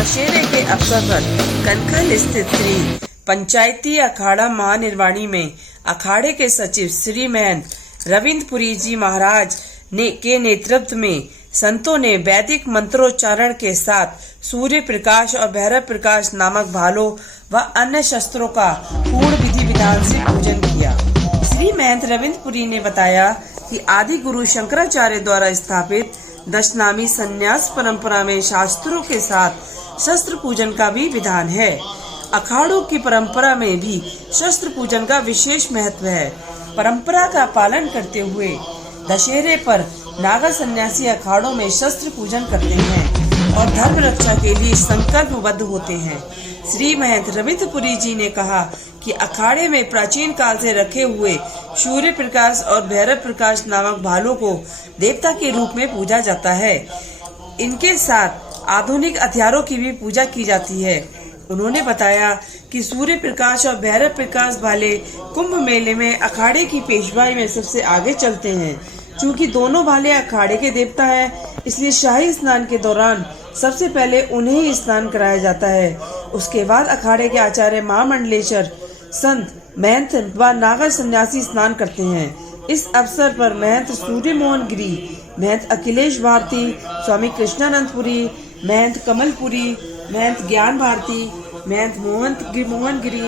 दशहरे के अवसर पर कनखल स्थित श्री पंचायती अखाड़ा महानिर्वाणी में अखाड़े के सचिव श्री महंत रविंद्रपुरी जी महाराज के नेतृत्व में संतों ने वैदिक मंत्रोच्चारण के साथ सूर्य प्रकाश और भैरव प्रकाश नामक भालों व अन्य शस्त्रों का पूर्ण विधि विधान से पूजन किया। श्री महंत रविंद्रपुरी ने बताया कि आदि गुरु शंकराचार्य द्वारा स्थापित दशनामी संन्यास परंपरा में शास्त्रों के साथ शस्त्र पूजन का भी विधान है। अखाड़ों की परंपरा में भी शस्त्र पूजन का विशेष महत्व है। परंपरा का पालन करते हुए दशहरे पर नागा सन्यासी अखाड़ों में शस्त्र पूजन करते हैं और धर्म रक्षा के लिए संकल्पबद्ध होते हैं। श्री महंत रविंद्रपुरी जी ने कहा कि अखाड़े में प्राचीन काल से रखे हुए सूर्य प्रकाश और भैरव प्रकाश नामक भालों को देवता के रूप में पूजा जाता है। इनके साथ आधुनिक हथियारों की भी पूजा की जाती है। उन्होंने बताया कि सूर्य प्रकाश और भैरव प्रकाश भाले कुंभ मेले में अखाड़े की पेशवाई में सबसे आगे चलते हैं। चूँकि दोनों भाले अखाड़े के देवता हैं, इसलिए शाही स्नान के दौरान सबसे पहले उन्हें ही स्नान कराया जाता है। उसके बाद अखाड़े के आचार्य महामंडलेश्वर संत महंत व नागा सन्यासी स्नान करते हैं। इस अवसर पर महंत सूर्य मोहन गिरी, महंत अखिलेश भारती, स्वामी कृष्णानंदपुरी, महंत कमलपुरी, महंत ज्ञान भारती, महंत मोहन गिरी,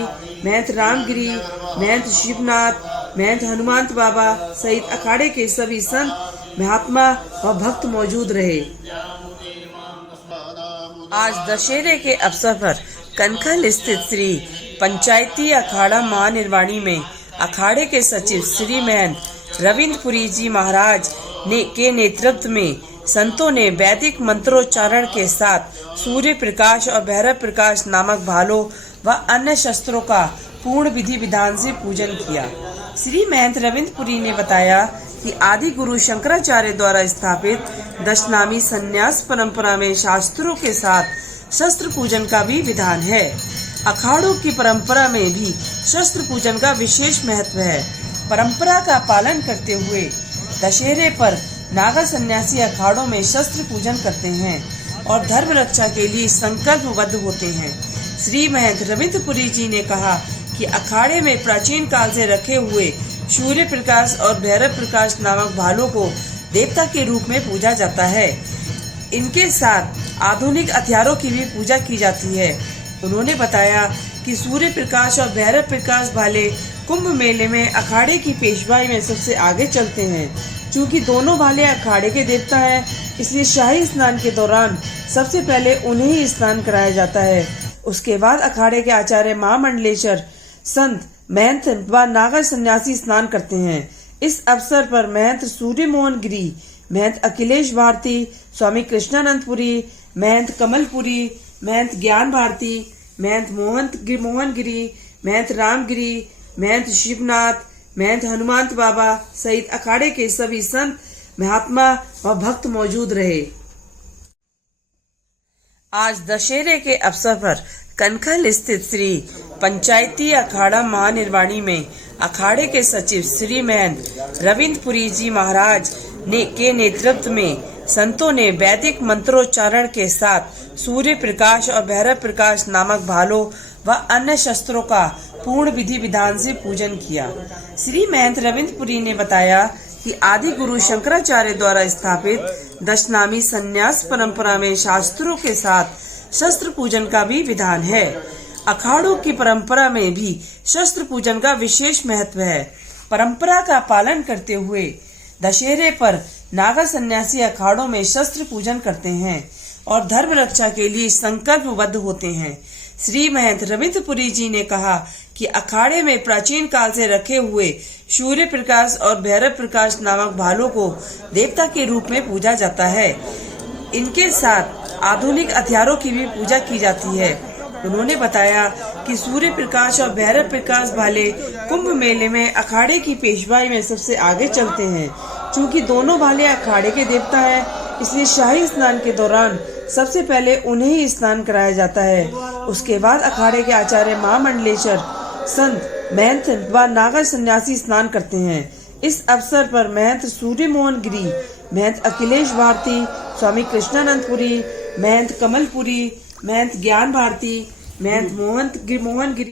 महंत रामगिरी, महंत शिवनाथ, महंत हनुमंत बाबा सहित अखाड़े के सभी संत महात्मा व भक्त मौजूद रहे। आज दशहरे के अवसर पर कनखल स्थित श्री पंचायती अखाड़ा महानिर्वाणी में अखाड़े के सचिव श्री महंत रविंद्रपुरी जी महाराज के नेतृत्व में संतों ने वैदिक मंत्रोच्चारण के साथ सूर्य प्रकाश और भैरव प्रकाश नामक भालों व अन्य शस्त्रों का पूर्ण विधि विधान से पूजन किया। श्री महंत रविंद्रपुरी ने बताया कि आदि गुरु शंकराचार्य द्वारा स्थापित दशनामी संन्यास परंपरा में शास्त्रों के साथ शस्त्र पूजन का भी विधान है। अखाड़ों की परंपरा में भी शस्त्र पूजन का विशेष महत्व है। परंपरा का पालन करते हुए दशहरे पर नागा सन्यासी अखाड़ों में शस्त्र पूजन करते हैं और धर्म रक्षा के लिए संकल्पबद्ध होते हैं। श्री महंत रविंद्रपुरी जी ने कहा कि अखाड़े में प्राचीन काल से रखे हुए सूर्य प्रकाश और भैरव प्रकाश नामक भालों को देवता के रूप में पूजा जाता है। इनके साथ आधुनिक हथियारों की भी पूजा की जाती है। उन्होंने बताया कि सूर्य प्रकाश और भैरव प्रकाश भाले कुंभ मेले में अखाड़े की पेशवाई में सबसे आगे चलते हैं। चूँकि दोनों भाले अखाड़े के देवता हैं, इसलिए शाही स्नान के दौरान सबसे पहले उन्हें ही स्नान कराया जाता है। उसके बाद अखाड़े के आचार्य महामंडलेश्वर संत महंत व नागा सन्यासी स्नान करते हैं। इस अवसर पर महंत सूर्य मोहन गिरी, महंत अखिलेश भारती, स्वामी कृष्णानंदपुरी, महंत कमलपुरी, महंत ज्ञान भारती, महंत मोहन गिरी, महंत रामगिरी, महंत शिवनाथ, महंत हनुमंत बाबा सहित अखाड़े के सभी संत महात्मा व भक्त मौजूद रहे। आज दशहरे के अवसर पर कनखल स्थित श्री पंचायती अखाड़ा महानिर्वाणी में अखाड़े के सचिव श्री महंत रविंद्रपुरी जी महाराज के नेतृत्व में संतों ने वैदिक मंत्रोच्चारण के साथ सूर्य प्रकाश और भैरव प्रकाश नामक भालों व अन्य शस्त्रों का पूर्ण विधि विधान से पूजन किया। श्री महंत रविंद्रपुरी ने बताया कि आदि गुरु शंकराचार्य द्वारा स्थापित दशनामी संन्यास परंपरा में शास्त्रों के साथ शस्त्र पूजन का भी विधान है। अखाड़ों की परंपरा में भी शस्त्र पूजन का विशेष महत्व है। परंपरा का पालन करते हुए दशहरे पर नागा सन्यासी अखाड़ों में शस्त्र पूजन करते हैं और धर्म रक्षा के लिए संकल्पबद्ध होते हैं। श्री महंत रविंद्रपुरी जी ने कहा कि अखाड़े में प्राचीन काल से रखे हुए सूर्य प्रकाश और भैरव प्रकाश नामक भालों को देवता के रूप में पूजा जाता है। इनके साथ आधुनिक हथियारों की भी पूजा की जाती है। उन्होंने बताया कि सूर्य प्रकाश और भैरव प्रकाश भाले कुंभ मेले में अखाड़े की पेशवाई में सबसे आगे चलते हैं। चूँकि दोनों भाले अखाड़े के देवता हैं, इसलिए शाही स्नान के दौरान सबसे पहले उन्हें ही स्नान कराया जाता है। उसके बाद अखाड़े के आचार्य महामंडलेश्वर संत महंत व नागा सन्यासी स्नान करते हैं। इस अवसर पर महंत सूर्य मोहन गिरी, महंत अखिलेश भारती, स्वामी कृष्णानंदपुरी, महंत कमलपुरी, महंत ज्ञान भारती, महंत मोहन गिरी